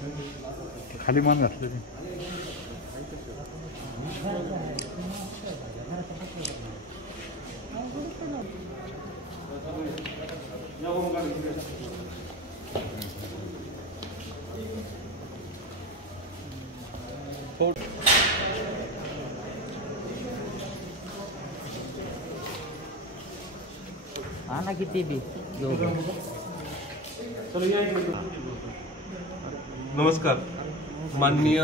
खाली मान घातले ते आना किती बी नमस्कार. माननीय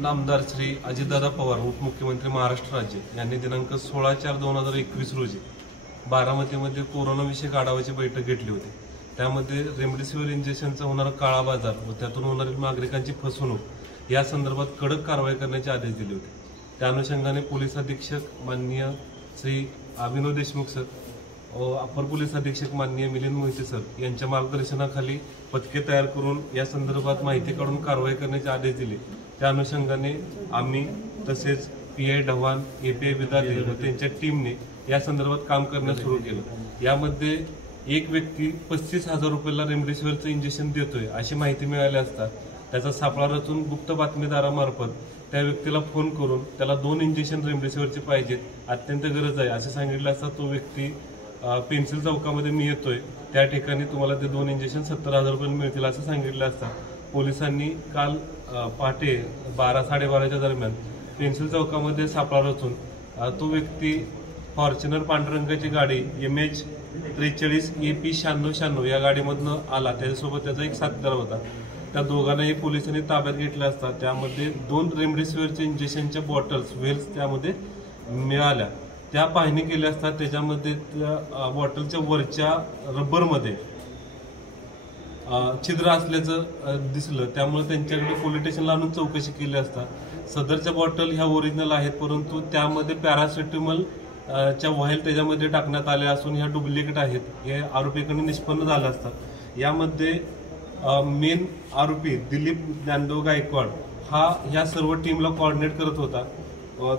नामदार श्री अजितदादा पवार उपमुख्यमंत्री महाराष्ट्र राज्य यांनी दिनांक 16/4/2021 रोजी बारामतीमध्ये कोरोनाविषयक आढावाची बैठक घेतली होती. त्यामध्ये रेमडेसिवीर इंजेक्शनचा होणारा काळा बाजार व त्यातून होणारी नागरिकांची फसवणूक या संदर्भात कडक कारवाई करण्याचे आदेश दिले होते. त्या अनुषंगाने पोलीस अधीक्षक माननीय श्री अभिनव देशमुख सर व अपर पोलीस अधीक्षक माननीय मिलिंद मोहिते सर यांच्या मार्गदर्शनाखाली पथके तयार करून या संदर्भात माहिती काढून कारवाई करण्याचे आदेश दिले. त्या अनुषंगाने आम्ही तसेच PI ढवाण, API विदाते व त्यांच्या टीमने या संदर्भात काम करण्यास सुरू केलं. यामध्ये एक व्यक्ती 35,000 रुपयाला रेमडेसिवीरचं इंजेक्शन देतोय अशी माहिती मिळाली असता त्याचा सापळा रचून गुप्त बातमीदारामार्फत त्या व्यक्तीला फोन करून त्याला 2 इंजेक्शन रेमडेसिवीरचे पाहिजेत, अत्यंत गरज आहे असे सांगितलं असता तो व्यक्ती पेन्सिल चौकामध्ये मी येतोय त्या ठिकाणी तुम्हाला ते 2 इंजेक्शन 70,000 रुपये मिळतील असं सांगितलं असता पोलिसांनी काल पहाटे 12-12:30च्या दरम्यान पेन्सिल चौकामध्ये सापळा रचून तो व्यक्ती फॉर्च्युनर पांढऱ्या रंगाची गाडी MH 43 AP 9696 या गाडीमधनं आला. त्याच्यासोबत त्याचा एक साथीदार होता. त्या दोघांनाही पोलिसांनी ताब्यात घेतलं असता त्यामध्ये 2 रेमडेसिवीरच्या इंजेक्शनच्या बॉटल्स वेल्स त्यामध्ये मिळाल्या. त्या पाहणी केल्या असतात त्याच्यामध्ये त्या बॉटलच्या वरच्या रबरमध्ये छिद्र असल्याचं दिसलं. त्यामुळे त्यांच्याकडे पोलीस स्टेशनला आणून चौकशी केली असता सदरच्या बॉटल ह्या ओरिजिनल आहेत, परंतु त्यामध्ये पॅरासिटामॉल च्या व्हाईल त्याच्यामध्ये टाकण्यात आल्या असून ह्या डुप्लिकेट आहेत हे आरोपीकडे निष्पन्न झालं असतात. यामध्ये मेन आरोपी दिलीप ज्ञानदेव गायकवाड हा ह्या सर्व टीमला कोऑर्डिनेट करत होता.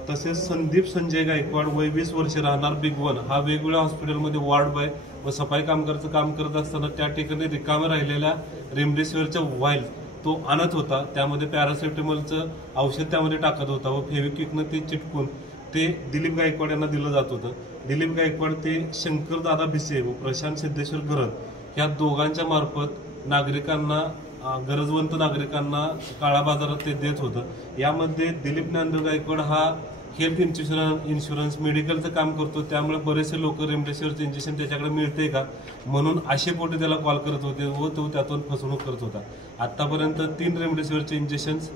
तसेच संदीप संजय गायकवाड वय 20 वर्ष राहणार बिग वन हा वेगवेगळ्या हॉस्पिटलमध्ये वार्ड बॉय व सफाई कामगाराचं काम करत असताना त्या ठिकाणी रिकाम्या राहिलेल्या रेमडेसिवीरच्या व्हाईल तो आणत होता. त्यामध्ये पॅरासिटामॉलचं औषध त्यामध्ये टाकत होता व फेविक्विकनं ते चिटकून ते दिलीप गायकवाड यांना दिलं जात होतं. दिलीप गायकवाड ते शंकर दादा भिसे व प्रशांत सिद्धेश्वर गरज या दोघांच्या मार्फत नागरिकांना गरजवंत नागरिकांना काळा बाजारात ते देत होतं. यामध्ये दिलीप ज्ञानदेव गायकवाड हा हेल्थ इन्शुरन्स मेडिकलचं काम करतो. त्यामुळे बरेचसे लोक रेमडेसिवीरचं इंजेक्शन त्याच्याकडे मिळते का म्हणून आशेपोटी त्याला कॉल करत होते व तो त्यातून फसवणूक करत होता. आतापर्यंत 3 रेमडेसिवीरचे इंजेक्शन्स,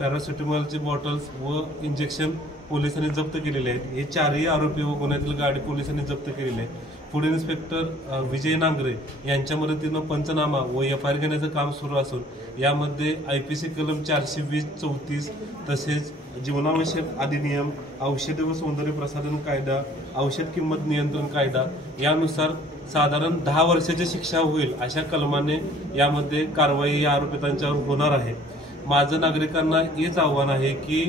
पॅरासिटामॉलचे बॉटल्स व इंजेक्शन पोलिसांनी जप्त केलेले आहेत. हे 4ही आरोपी व गुन्ह्यातील गाडी पोलिसांनी जप्त केलेली आहे. फूड इन्स्पेक्टर विजय नांगरे यांच्या मदतीनं पंचनामा व FIR घेण्याचं काम सुरू असून यामध्ये IPC कलम 420-34 तसेच जीवनावश्यक अधिनियम, औषधे व सौंदर्य प्रसाधन कायदा, औषध किंमत नियंत्रण कायदा यानुसार साधारण 10 वर्षाची शिक्षा होईल अशा कलमाने यामध्ये कारवाई या आरोपितांच्यावर होणार आहे. माझं नागरिकांना हेच आव्हान आहे की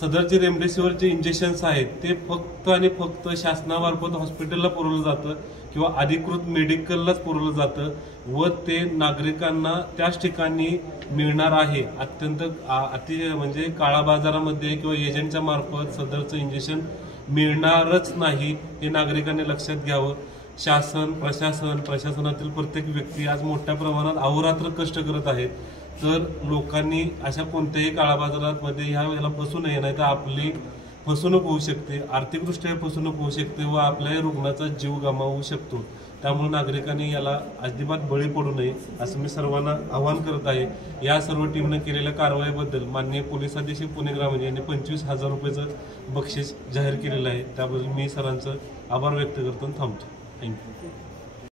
सदरचे रेमडेसिवीरचे इंजेक्शन्स आहेत ते फक्त आणि फक्त शासनामार्फत हॉस्पिटलला पुरवलं जातं किंवा अधिकृत मेडिकललाच पुरवलं जातं व ते नागरिकांना त्याच ठिकाणी मिळणार आहे. अत्यंत म्हणजे काळा बाजारामध्ये किंवा एजंटच्या मार्फत सदरचं इंजेक्शन मिळणारच नाही हे नागरिकांनी लक्षात घ्यावं. शासन, प्रशासनातील प्रत्येक व्यक्ती आज मोठ्या प्रमाणात अहोरात्र कष्ट करत आहेत. तर लोकांनी अशा कोणत्याही काळा बाजारामध्ये याला फसू नये, नाही तर आपली फसवणूक होऊ शकते, आर्थिकदृष्ट्या फसवणूक होऊ शकते व आपल्याही रुग्णाचा जीव गमावू शकतो. त्यामुळे नागरिकांनी याला अजिबात बळी पडू नये असं मी सर्वांना आवाहन करत आहे. या सर्व टीमने केलेल्या कारवाईबद्दल माननीय पोलीस अधीक्षक पुणे ग्रामीण यांनी 25,000 रुपयाचं बक्षीस जाहीर केलेलं आहे. त्याबद्दल मी सरांचं आभार व्यक्त करतो. थांबतो. थँक्यू.